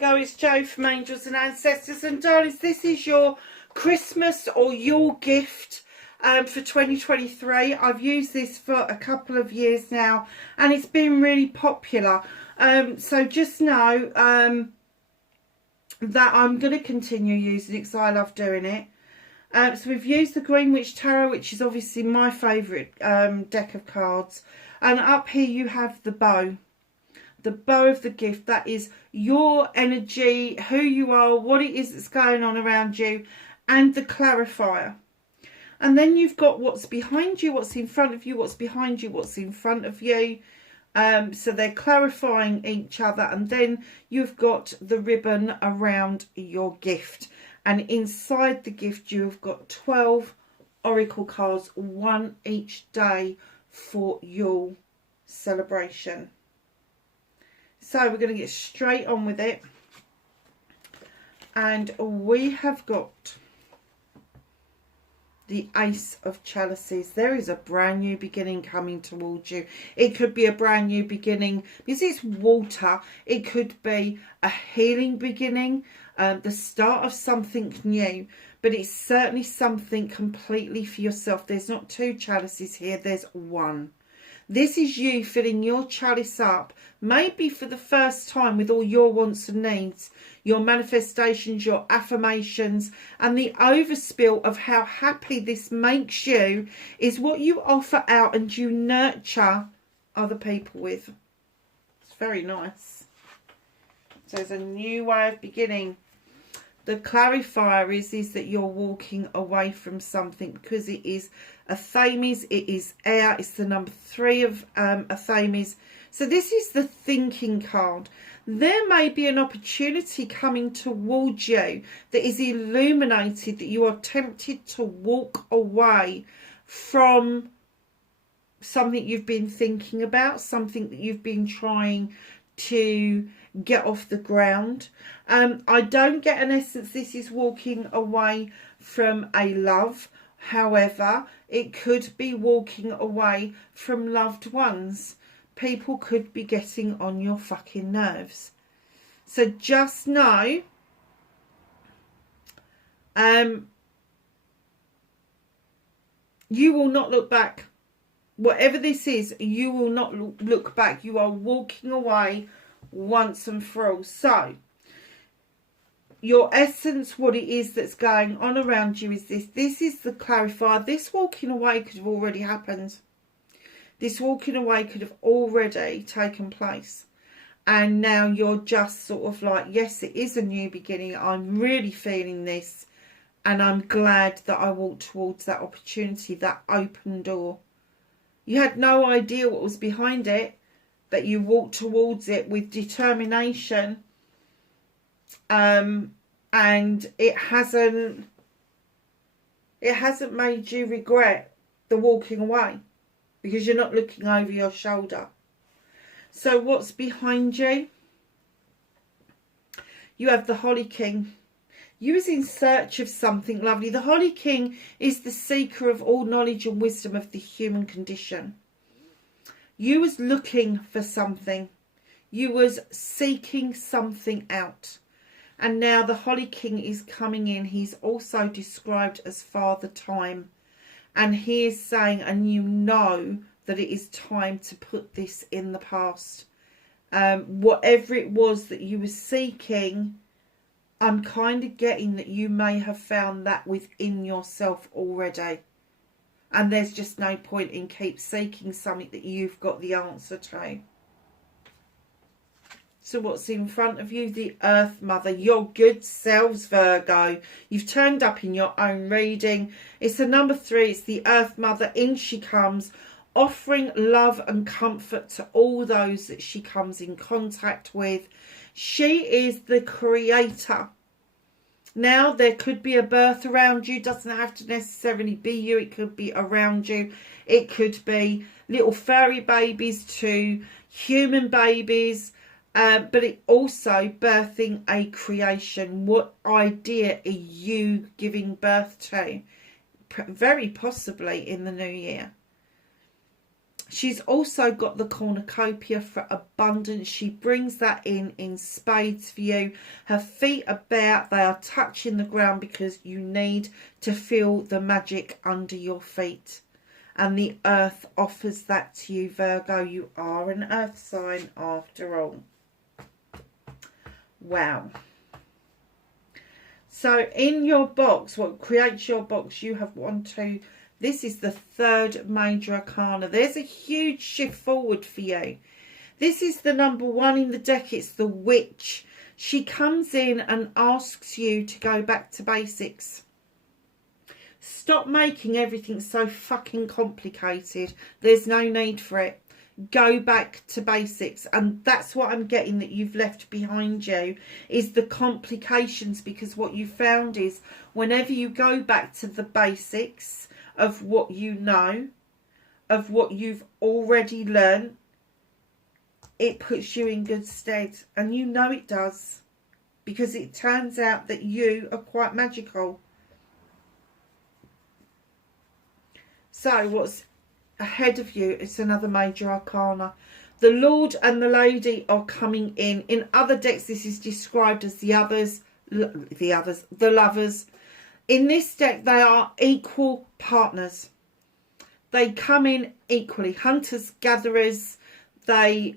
Virgo, it's Jo from Angels and Ancestors, and darlings, this is your Christmas or Yule gift for 2023. I've used this for a couple of years now and it's been really popular. So just know that I'm going to continue using it because I love doing it. So we've used the Greenwich Tarot, which is obviously my favourite deck of cards, and up here you have the bow. The bow of the gift, that is your energy, who you are, what it is that's going on around you, and the clarifier. And then you've got what's behind you, what's in front of you, what's behind you, what's in front of you. So they're clarifying each other. And then you've got the ribbon around your gift. And inside the gift you've got 12 oracle cards, one each day for your celebration. So we're going to get straight on with it. And we have got the Ace of Chalices. There is a brand new beginning coming towards you. It could be a brand new beginning because it's water. It could be a healing beginning, the start of something new. But it's certainly something completely for yourself. There's not two chalices here. There's one. This is you filling your chalice up, maybe for the first time, with all your wants and needs, your manifestations, your affirmations, and the overspill of how happy this makes you is what you offer out and you nurture other people with. It's very nice. So there's a new way of beginning. The clarifier is that you're walking away from something because it is a Thames, it is air, it's the number 3 of a Thames. So this is the thinking card. There may be an opportunity coming towards you that is illuminated, that you are tempted to walk away from something you've been thinking about, something that you've been trying to get off the ground. I don't get an essence this is walking away from a love. However, it could be walking away from loved ones. People could be getting on your fucking nerves. So just know you will not look back. Whatever this is, you will not look back. You are walking away once and for all. So your essence, what it is that's going on around you is this. This is the clarifier. This walking away could have already happened. This walking away could have already taken place. And now you're just sort of like, yes, it is a new beginning. I'm really feeling this. And I'm glad that I walked towards that opportunity, that open door. You had no idea what was behind it, but you walked towards it with determination. And it hasn't made you regret the walking away because you're not looking over your shoulder. So what's behind you? You have the Holly King. You was in search of something lovely. The Holly King is the seeker of all knowledge and wisdom of the human condition. You was looking for something. You was seeking something out. And now the Holly King is coming in. He's also described as Father Time. And he is saying, and you know that it is time to put this in the past. Whatever it was that you were seeking, I'm kind of getting that you may have found that within yourself already. And there's just no point in keep seeking something that you've got the answer to. So what's in front of you? The Earth Mother, your good selves, Virgo. You've turned up in your own reading. It's the number 3. It's the Earth Mother. In she comes, offering love and comfort to all those that she comes in contact with. She is the creator. Now, there could be a birth around you. Doesn't have to necessarily be you. It could be around you. It could be little fairy babies to human babies. But it also birthing a creation. What idea are you giving birth to? Very possibly in the new year. She's also got the cornucopia for abundance. She brings that in spades for you. Her feet are bare. They are touching the ground because you need to feel the magic under your feet. And the earth offers that to you, Virgo. You are an earth sign after all. Wow. So in your box, what creates your box, you have 1, 2... This is the 3rd major arcana. There's a huge shift forward for you. This is the number 1 in the deck. It's the witch. She comes in and asks you to go back to basics. Stop making everything so fucking complicated. There's no need for it. Go back to basics. And that's what I'm getting that you've left behind you, is the complications, because what you found is whenever you go back to the basics of what you know, of what you've already learned, it puts you in good stead. And you know it does, because it turns out that you are quite magical. So what's ahead of you is another major arcana. The Lord and the Lady are coming in. In other decks, this is described as the lovers. In this deck, they are equal partners. They come in equally. Hunters, gatherers, they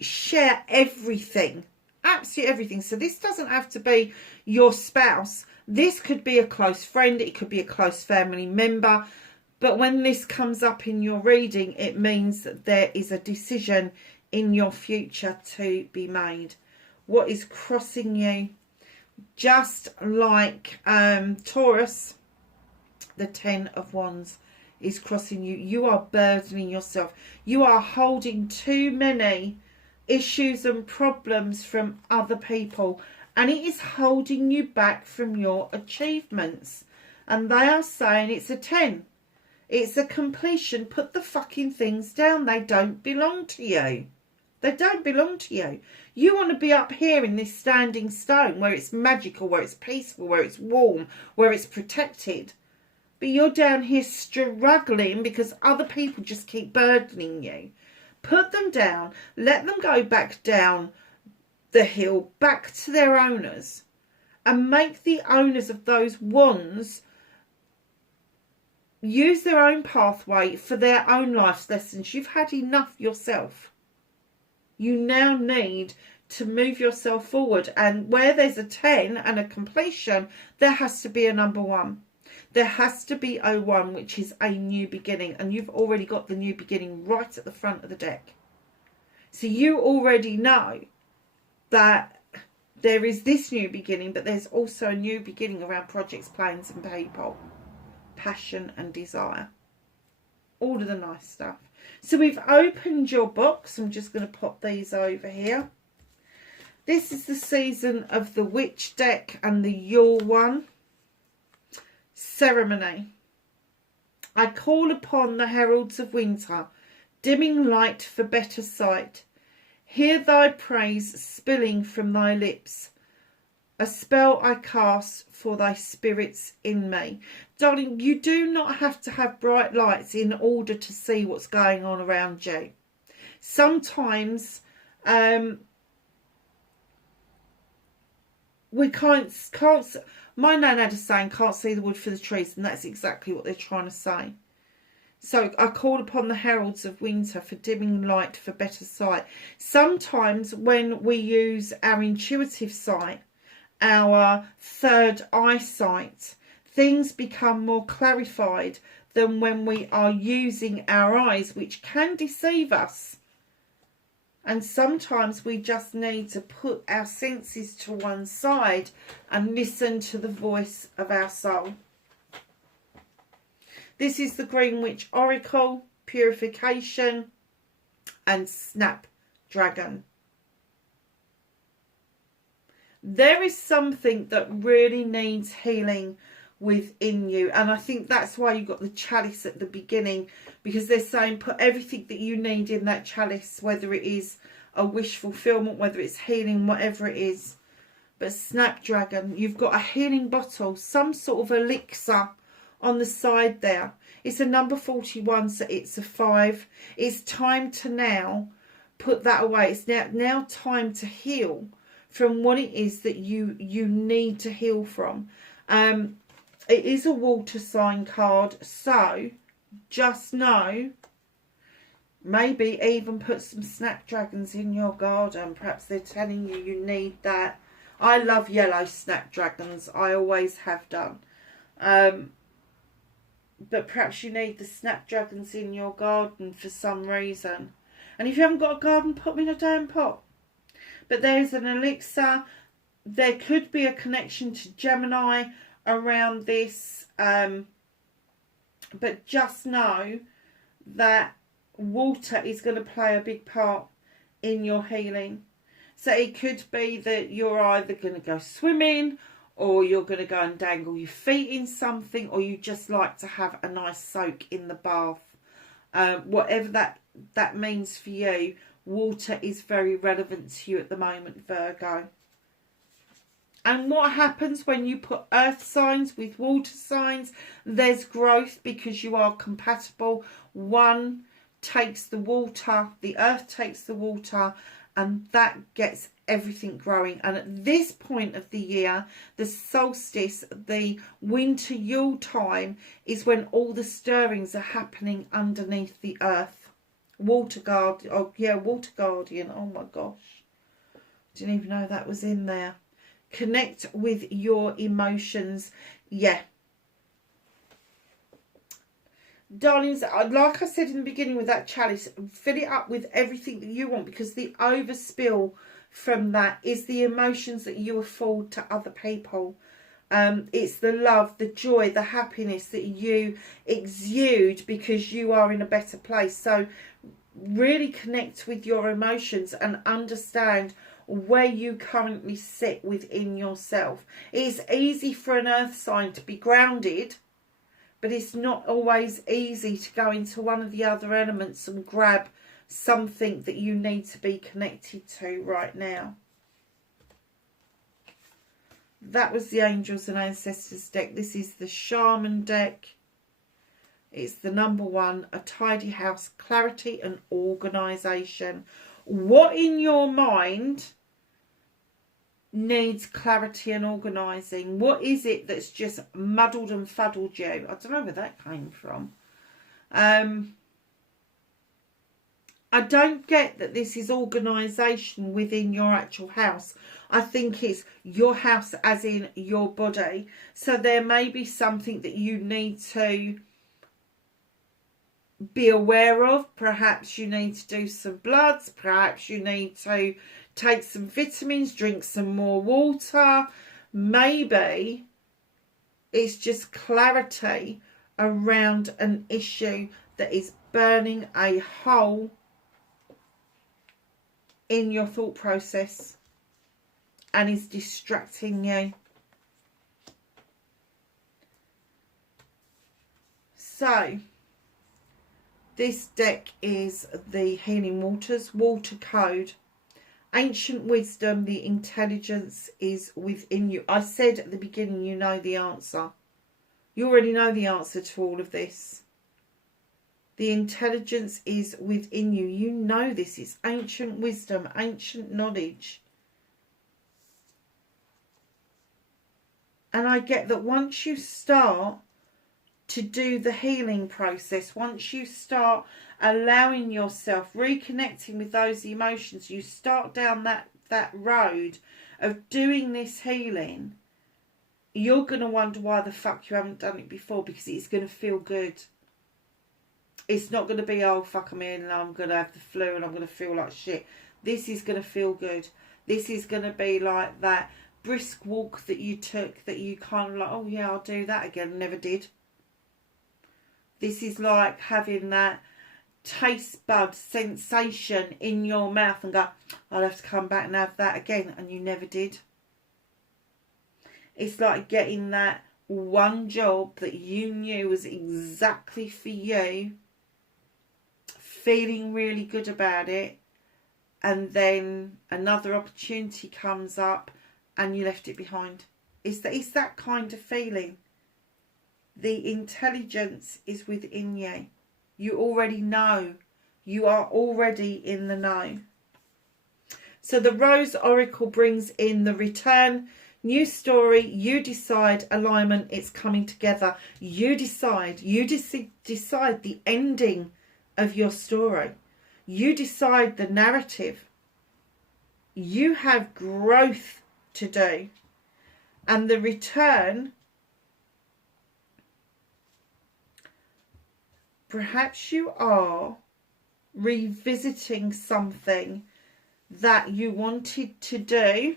share everything. Absolutely everything. So this doesn't have to be your spouse. This could be a close friend. It could be a close family member. But when this comes up in your reading, it means that there is a decision in your future to be made. What is crossing you? Just like Taurus, the 10 of Wands is crossing you. You are burdening yourself. You are holding too many issues and problems from other people, and it is holding you back from your achievements. And they are saying it's a 10. It's a completion. Put the fucking things down. They don't belong to you. They don't belong to you. You want to be up here in this standing stone where it's magical, where it's peaceful, where it's warm, where it's protected. But you're down here struggling because other people just keep burdening you. Put them down. Let them go back down the hill, back to their owners. And make the owners of those wands use their own pathway for their own life's lessons. You've had enough yourself. You now need to move yourself forward. And where there's a 10 and a completion, there has to be a number 1. There has to be a 1, which is a new beginning. And you've already got the new beginning right at the front of the deck. So you already know that there is this new beginning, but there's also a new beginning around projects, plans and people. Passion and desire. All of the nice stuff. So we've opened your box. I'm just going to pop these over here. This is the season of the Witch deck and the Yule one. Ceremony. I call upon the heralds of winter, dimming light for better sight. Hear thy praise spilling from thy lips. A spell I cast for thy spirits in me. Darling, you do not have to have bright lights in order to see what's going on around you. Sometimes we can't. My nan had a saying, can't see the wood for the trees, and that's exactly what they're trying to say. So I call upon the heralds of winter for dimming light for better sight. Sometimes when we use our intuitive sight, our third eyesight, things become more clarified than when we are using our eyes, which can deceive us. And sometimes we just need to put our senses to one side and listen to the voice of our soul. This is the Green Witch Oracle, Purification and Snapdragon. There is something that really needs healing within you, and I think that's why you got the chalice at the beginning, because they're saying put everything that you need in that chalice, whether it is a wish fulfillment, whether it's healing, whatever it is. But Snapdragon, you've got a healing bottle, some sort of elixir on the side there. It's a number 41, so it's a 5. It's time to now put that away. It's now time to heal from what it is that you need to heal from. It is a water sign card, so just know, maybe even put some snapdragons in your garden. Perhaps they're telling you you need that. I love yellow snapdragons. I always have done. But perhaps you need the snapdragons in your garden for some reason. And if you haven't got a garden, put them in a damn pot. But there's an elixir. There could be a connection to Gemini around this. But just know that water is going to play a big part in your healing. So it could be that you're either going to go swimming, or you're going to go and dangle your feet in something, or you just like to have a nice soak in the bath. Whatever that means for you, water is very relevant to you at the moment, Virgo. And what happens when you put earth signs with water signs? There's growth, because you are compatible. One takes the water, the earth takes the water, and that gets everything growing. And at this point of the year, the solstice, the winter Yule time, is when all the stirrings are happening underneath the earth. Water guardian. Oh my gosh, didn't even know that was in there. Connect with your emotions. Yeah, darlings, like I said in the beginning with that chalice, fill it up with everything that you want, because the overspill from that is the emotions that you afford to other people. It's the love, the joy, the happiness that you exude because you are in a better place. So really connect with your emotions and understand where you currently sit within yourself. It's easy for an earth sign to be grounded, but it's not always easy to go into one of the other elements and grab something that you need to be connected to right now. That was the Angels and Ancestors deck. This is the Shaman deck. It's the number 1, a tidy house, clarity and organisation. What in your mind needs clarity and organising? What is it that's just muddled and fuddled you? I don't know where that came from. I don't get that this is organisation within your actual house. I think it's your house as in your body. So there may be something that you need to be aware of. Perhaps you need to do some bloods. Perhaps you need to take some vitamins, drink some more water. Maybe it's just clarity around an issue that is burning a hole in your thought process and is distracting you. So this deck is the Healing Waters, Water Code, Ancient Wisdom. The intelligence is within you. I said at the beginning, you know the answer. You already know the answer to all of this. The intelligence is within you. You know this is ancient wisdom, ancient knowledge. And I get that once you start to do the healing process, once you start allowing yourself, reconnecting with those emotions, you start down that road of doing this healing, you're going to wonder why the fuck you haven't done it before, because it's going to feel good. It's not going to be, oh, fuck, I'm in and I'm going to have the flu and I'm going to feel like shit. This is going to feel good. This is going to be like that brisk walk that you took, that you kind of like, oh, yeah, I'll do that again. Never did. This is like having that taste bud sensation in your mouth and go, I'll have to come back and have that again. And you never did. It's like getting that one job that you knew was exactly for you, feeling really good about it, and then another opportunity comes up and you left it behind. It's that kind of feeling. The intelligence is within you. You already know. You are already in the know. So the Rose Oracle brings in the return, new story. You decide alignment. It's coming together. You decide. You decide the ending of your story. You decide the narrative. You have growth to do. And the return, perhaps you are revisiting something that you wanted to do,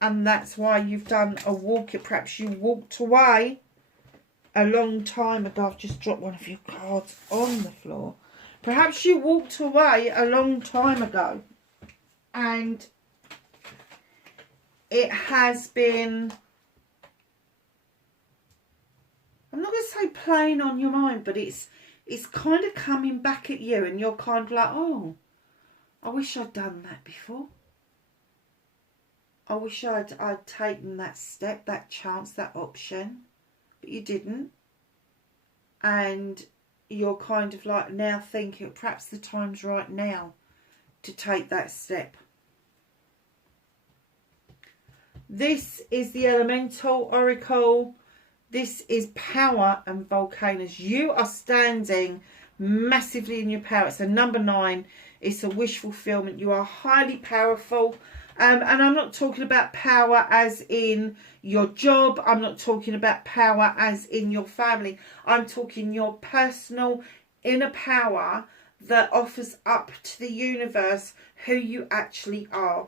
and that's why you've done a walk. Perhaps you walked away a long time ago. I've just dropped one of your cards on the floor. Perhaps you walked away a long time ago, and it has been, I'm not going to say playing on your mind, but it's kind of coming back at you, and you're kind of like, oh, I wish I'd done that before. I wish I'd taken that step, that chance, that option, but you didn't. And you're kind of like now thinking perhaps the time's right now to take that step. This is the Elemental Oracle. This is power and volcanoes. You are standing massively in your power. It's a number 9. It's a wish fulfillment. You are highly powerful. And I'm not talking about power as in your job. I'm not talking about power as in your family. I'm talking your personal inner power that offers up to the universe who you actually are,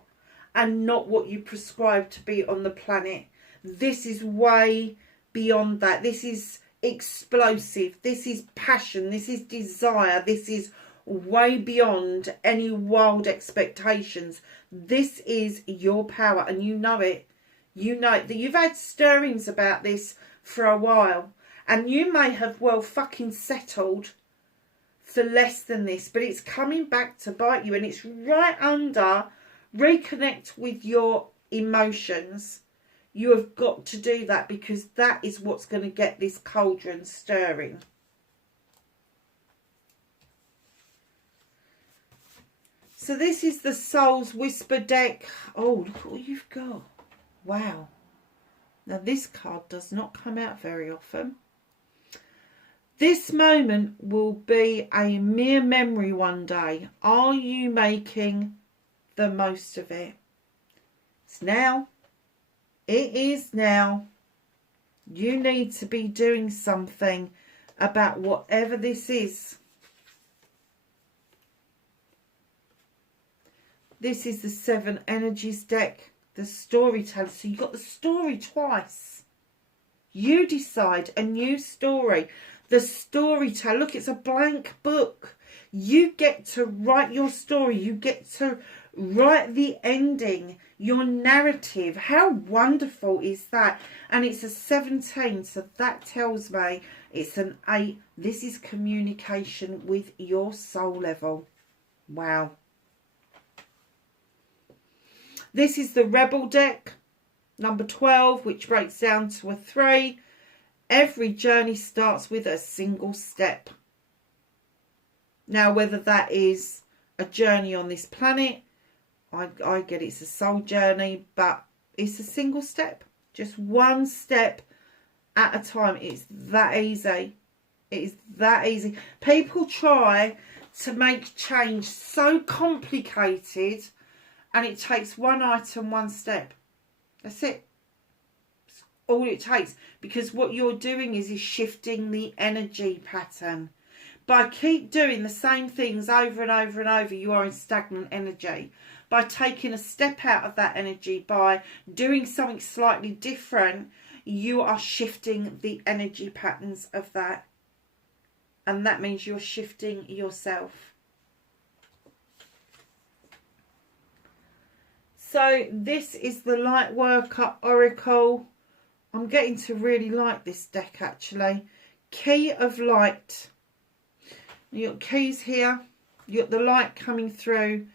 and not what you prescribe to be on the planet. This is way beyond that. This is explosive. This is passion. This is desire. This is way beyond any wild expectations. This is your power, and you know it. You know it. That you've had stirrings about this for a while, and you may have well fucking settled for less than this, but it's coming back to bite you, and it's right under reconnect with your emotions. You have got to do that, because that is what's going to get this cauldron stirring. So this is the Soul's Whisper deck. Oh, look at what you've got. Wow. Now this card does not come out very often. This moment will be a mere memory one day. Are you making the most of it? It's now. It is now. You need to be doing something about whatever this is. This is the 7 Energies deck, the storyteller. So you got the story twice. You decide a new story. The storyteller. Look, it's a blank book. You get to write your story. You get to write the ending, your narrative. How wonderful is that? And it's a 17, so that tells me it's an 8. This is communication with your soul level. Wow. This is the Rebel deck, number 12, which breaks down to a 3. Every journey starts with a single step. Now, whether that is a journey on this planet, I get it's a soul journey, but it's a single step. Just one step at a time. It's that easy. It is that easy. People try to make change so complicated, and it takes one item, one step. That's it. That's all it takes. Because what you're doing is shifting the energy pattern. By keep doing the same things over and over and over, you are in stagnant energy. By taking a step out of that energy, by doing something slightly different, you are shifting the energy patterns of that. And that means you're shifting yourself. So this is the Lightworker Oracle. I'm getting to really like this deck actually. Key of Light. You got keys here. You got the light coming through,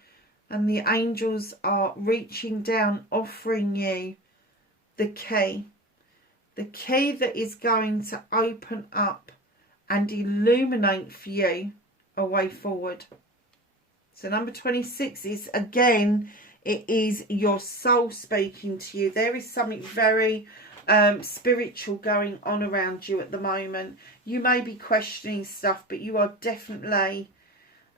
and the angels are reaching down, offering you the key. the key that is going to open up and illuminate for you a way forward. So number 26 is, again, it is your soul speaking to you. There is something very spiritual going on around you at the moment. You may be questioning stuff, but you are definitely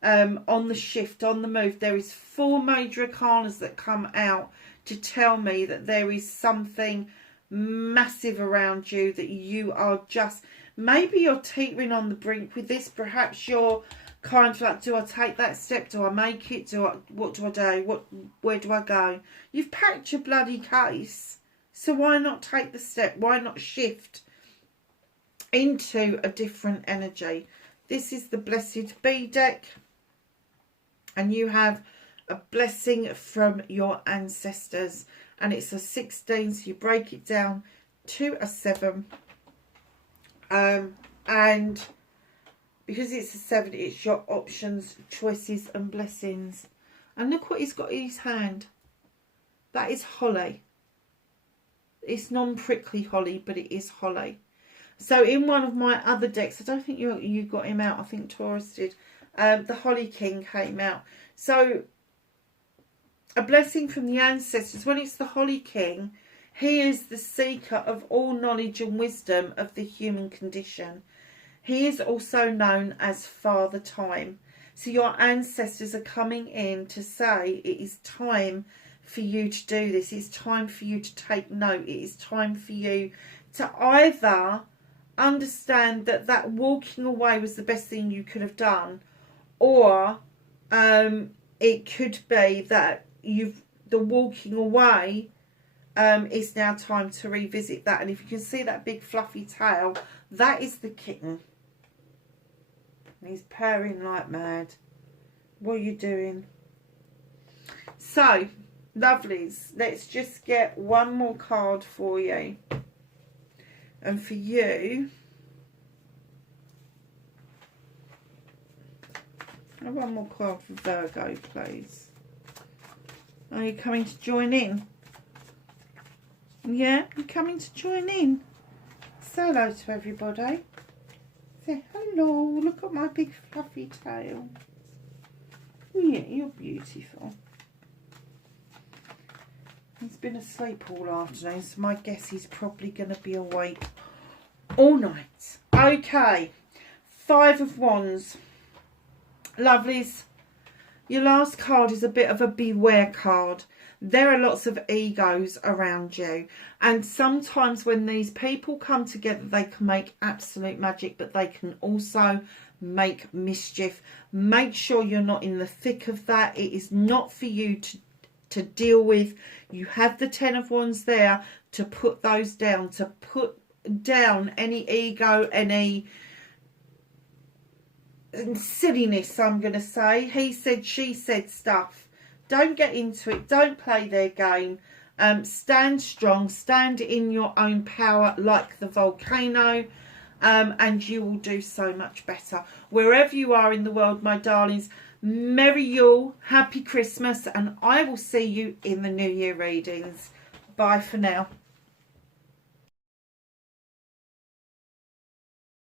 on the shift, on the move. There is 4 major arcanas that come out to tell me that there is something massive around you, that you are just, maybe you're teetering on the brink with this. Perhaps you're kind of like, do I take that step? Do I make it? What do I do? Where do I go? You've packed your bloody case, so why not take the step? Why not shift into a different energy? This is the Blessed Bee deck, and you have a blessing from your ancestors, and it's a 16, so you break it down to a 7, and because it's a 7, it's your options, choices and blessings. And look what he's got in his hand. That is holly. It's non-prickly holly, but it is holly. So in one of my other decks, I don't think you got him out, I think Taurus did, the Holly King came out. So a blessing from the ancestors. When it's the Holly King, he is the seeker of all knowledge and wisdom of the human condition. He is also known as Father Time. So your ancestors are coming in to say it is time for you to do this. It's time for you to take note. It is time for you to either understand that walking away was the best thing you could have done, or it could be that the walking away is now time to revisit that. And if you can see that big fluffy tail, that is the kitten. And he's purring like mad. What are you doing? So, lovelies, let's just get one more card for you. And for you, one more card for Virgo, please. Are you coming to join in? Yeah, you're coming to join in. Say hello to everybody. Say hello. Look at my big fluffy tail. Yeah, you're beautiful. He's been asleep all afternoon, so my guess he's probably going to be awake all night. Okay, 5 of Wands. Lovelies, your last card is a bit of a beware card. There are lots of egos around you, and sometimes when these people come together, they can make absolute magic, but they can also make mischief. Make sure you're not in the thick of that. It is not for you to deal with. You have the 10 of Wands there to put those down, to put down any ego, any silliness, I'm going to say. He said, she said stuff. Don't get into it. Don't play their game. Stand strong. Stand in your own power like the volcano. And you will do so much better. Wherever you are in the world, my darlings, Merry Yule, Happy Christmas, and I will see you in the New Year readings. Bye for now.